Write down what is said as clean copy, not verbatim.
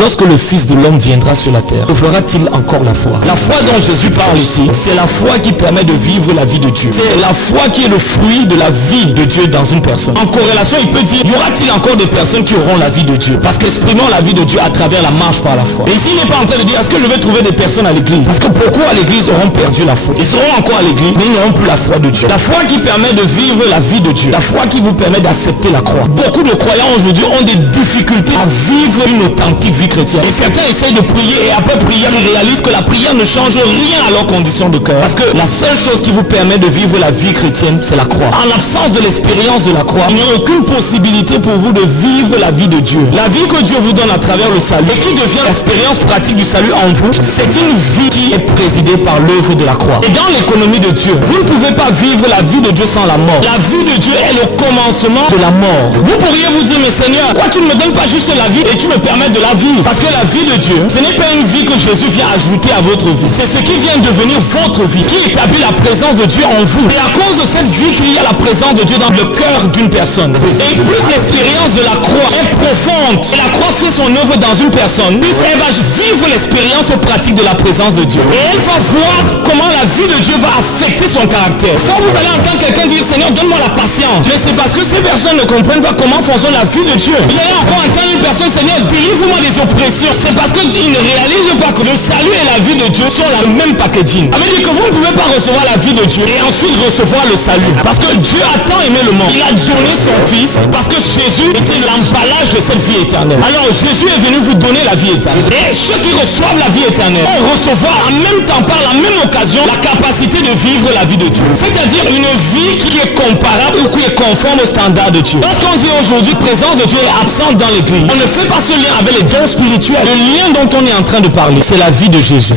lorsque le Fils de l'homme viendra sur la terre, fera-t-il encore la foi? La foi dont Jésus parle ici, c'est la foi qui permet de vivre la vie de Dieu. C'est la foi qui est le fruit de la vie de Dieu dans une personne. En corrélation, il peut dire, y aura-t-il encore des personnes qui auront la vie de Dieu? Parce qu'exprimons la vie de Dieu à travers la marche par la foi. Et ici, il n'est pas en train de dire, est-ce que je vais trouver des personnes à l'église? Parce que beaucoup à l'église auront perdu la foi. Ils seront encore à l'église, mais ils n'auront plus la foi de Dieu. La foi qui permet de vivre la vie de Dieu. La foi qui vous permet d'accepter la croix. Beaucoup de croyants aujourd'hui ont des difficultés à vivre une authentique vie chrétienne. Et certains essayent de prier et après prier, ils réalisent que la prière ne change rien à leurs conditions de cœur. Parce que la seule chose qui vous permet de vivre la vie chrétienne, c'est la croix. En l'absence de l'expérience de la croix, il n'y a aucune possibilité pour vous de vivre la vie de Dieu. La vie que Dieu vous donne à travers le salut et qui devient l'expérience pratique du salut en vous, c'est une vie qui est présidée par l'œuvre de la croix. Et dans l'économie de Dieu, vous ne pouvez pas vivre la vie de Dieu sans la mort. La vie de Dieu est le commencement de la mort. Vous pourriez vous dire, mais Seigneur, pourquoi tu ne me donnes pas juste la vie et tu me permets de la vivre? Parce que la vie de Dieu, ce n'est pas une vie que Jésus vient ajouter à votre vie. C'est ce qui vient devenir votre vie, qui établit la présence de Dieu en vous. Et à cause de cette vie qu'il y a la présence de Dieu dans le cœur d'une personne. Et plus l'expérience de la croix est profonde, et la croix fait son œuvre dans une personne, plus elle va vivre l'expérience pratique de la présence de Dieu. Et elle va voir comment la vie de Dieu va affecter son caractère. Quand vous allez entendre quelqu'un dire, Seigneur, donne-moi la patience. Mais c'est parce que ces personnes ne comprennent pas comment fonctionne la vie de Dieu. Vous allez encore entendre une personne, Seigneur, délivre-moi des oppressions. C'est parce qu'ils ne réalisent pas que le salut et la vie de Dieu sont la même packaging. Ça veut dire que vous ne pouvez pas recevoir la vie de Dieu et ensuite recevoir le salut. Parce que Dieu a tant aimé le monde. Il a donné son fils parce que Jésus était l'emballage de cette vie éternelle. Alors Jésus est venu vous donner la vie éternelle. Et ceux qui reçoivent la vie éternelle vont recevoir en même temps, par la même occasion, la capacité de vivre la vie de Dieu. C'est-à-dire une vie qui est comparable ou qui est conforme au standard de Dieu. Lorsqu'on dit aujourd'hui présence de Dieu est absente dans l'église, on ne fait pas ce lien avec les dons spirituels. Le lien dont on est en train de parler, c'est la vie de Jésus.